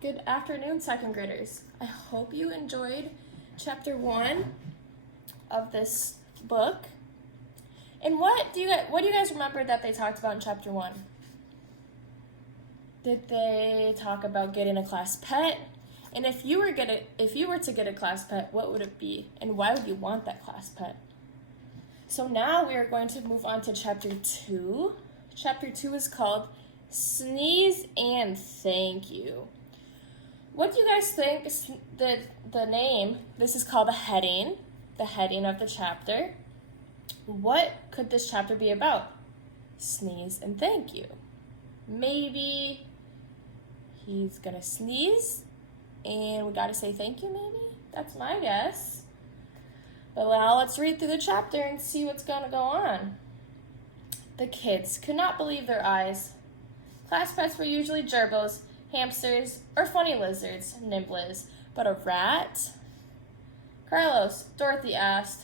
Good afternoon, second graders. I hope you enjoyed chapter 1 of this book. And what do you guys remember that they talked about in chapter 1? Did they talk about getting a class pet? And if you were to get a class pet, what would it be? And why would you want that class pet? So now we are going to move on to chapter 2. Chapter 2 is called Sneeze and Thank You. What do you guys think the name, this is called the heading of the chapter. What could this chapter be about? Sneeze and thank you. Maybe he's gonna sneeze and we gotta say thank you, maybe? That's my guess. But now let's read through the chapter and see what's gonna go on. The kids could not believe their eyes. Class pets were usually gerbils, hamsters, or funny lizards, nibbles, but a rat? Carlos, Dorothy asked,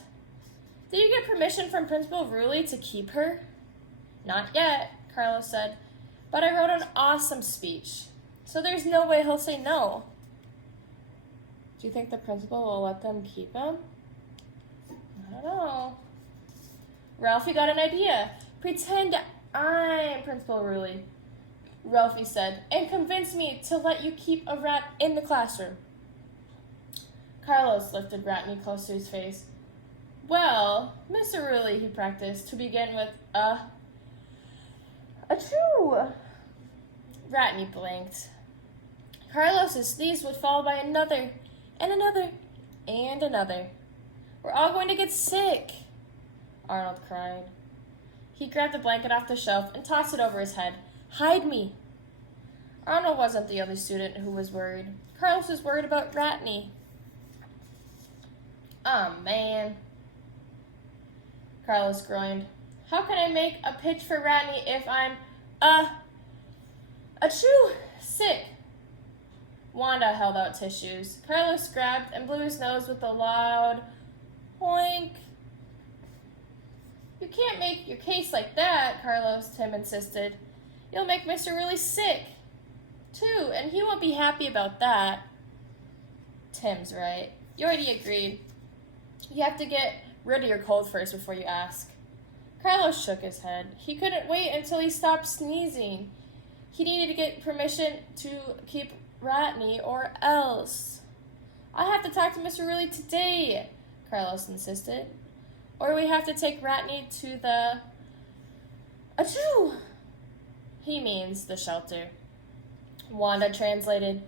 "Did you get permission from Principal Ruley to keep her?" "Not yet," Carlos said, "but I wrote an awesome speech, so there's no way he'll say no." Do you think the principal will let them keep him? I don't know. Ralphie got an idea. "Pretend I'm Principal Ruley," Ralphie said, "and convince me to let you keep a rat in the classroom." Carlos lifted Ratney close to his face. "Well, Mr. Ruley," he practiced, "to begin with, achoo!" Ratney blinked. Carlos's sneeze would follow by another, and another, and another. "We're all going to get sick," Arnold cried. He grabbed a blanket off the shelf and tossed it over his head. "Hide me." Arnold wasn't the only student who was worried. Carlos was worried about Ratney. "Aw, man," Carlos groaned. "How can I make a pitch for Ratney if I'm, achoo, sick?" Wanda held out tissues. Carlos grabbed and blew his nose with a loud oink. "You can't make your case like that," Tim insisted. "You'll make Mr. Ruley sick, too, and he won't be happy about that." Tim's right. You already agreed. You have to get rid of your cold first before you ask. Carlos shook his head. He couldn't wait until he stopped sneezing. He needed to get permission to keep Ratney or else. "I have to talk to Mr. Ruley today," Carlos insisted. "Or we have to take Ratney to the... achoo! He means the shelter." Wanda translated.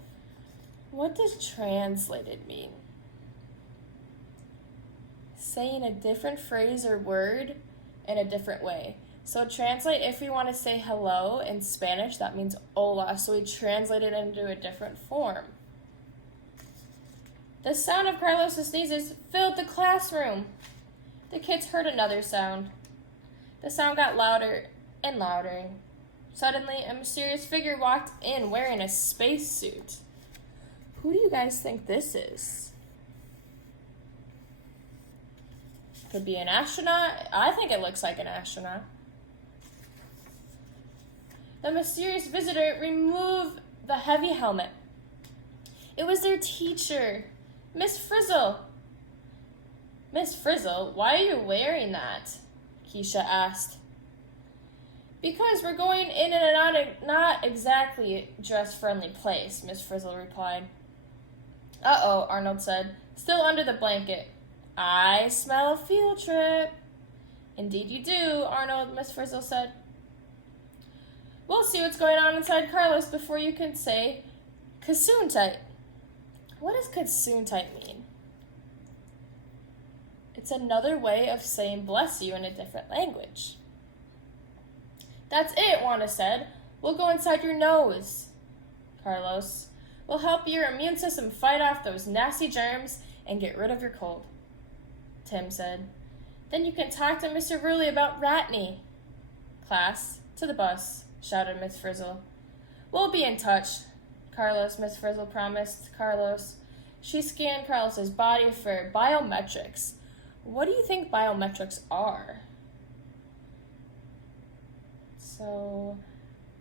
What does translated mean? Saying a different phrase or word in a different way. So translate, if we want to say hello in Spanish, that means hola. So we translate it into a different form. The sound of Carlos' sneezes filled the classroom. The kids heard another sound. The sound got louder and louder. Suddenly, a mysterious figure walked in wearing a spacesuit. Who do you guys think this is? Could be an astronaut. I think it looks like an astronaut. The mysterious visitor removed the heavy helmet. It was their teacher, Miss Frizzle. "Miss Frizzle, why are you wearing that?" Keisha asked. "Because we're going in a not exactly dress-friendly place," Miss Frizzle replied. "Uh-oh," Arnold said, still under the blanket. "I smell a field trip." "Indeed you do, Arnold," Miss Frizzle said. "We'll see what's going on inside Carlos before you can say Gesundheit." What does Gesundheit mean? It's another way of saying bless you in a different language. "That's it," Wanda said. "We'll go inside your nose, Carlos. We'll help your immune system fight off those nasty germs and get rid of your cold," Tim said. "Then you can talk to Mr. Ruley about Ratney." "Class, to the bus," shouted Miss Frizzle. "We'll be in touch, Carlos," Miss Frizzle promised Carlos. She scanned Carlos's body for biometrics. What do you think biometrics are? So,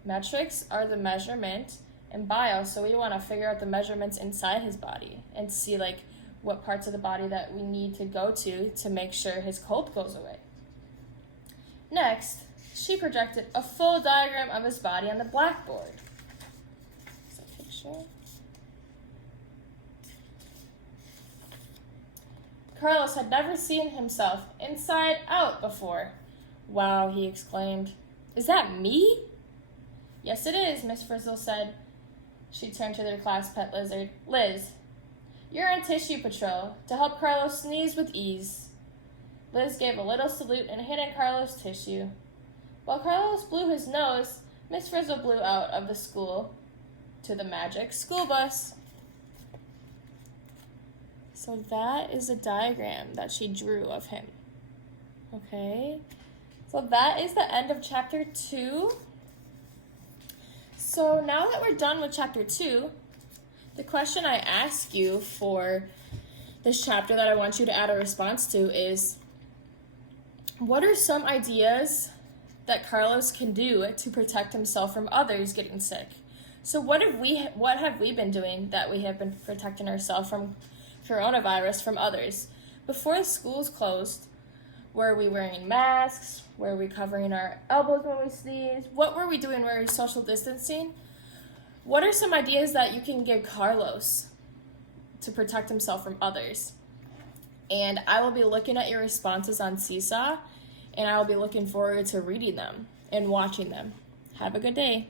metrics are the measurement in bio, so we want to figure out the measurements inside his body and see like what parts of the body that we need to go to make sure his cold goes away. Next, she projected a full diagram of his body on the blackboard. Is that a picture? Carlos had never seen himself inside out before. "Wow," he exclaimed. "Is that me?" "Yes, it is," Miss Frizzle said. She turned to their class pet lizard. "Liz, you're on tissue patrol to help Carlos sneeze with ease." Liz gave a little salute and handed Carlos tissue. While Carlos blew his nose, Miss Frizzle blew out of the school to the magic school bus. So that is a diagram that she drew of him. Okay, so that is the end of chapter 2. So now that we're done with chapter 2, the question I ask you for this chapter that I want you to add a response to is, what are some ideas that Carlos can do to protect himself from others getting sick? So what have we been doing that we have been protecting ourselves from coronavirus from others? Before schools closed, were we wearing masks? Were we covering our elbows when we sneeze? What were we doing? Were we social distancing? What are some ideas that you can give Carlos to protect himself from others? And I will be looking at your responses on Seesaw, and I will be looking forward to reading them and watching them. Have a good day.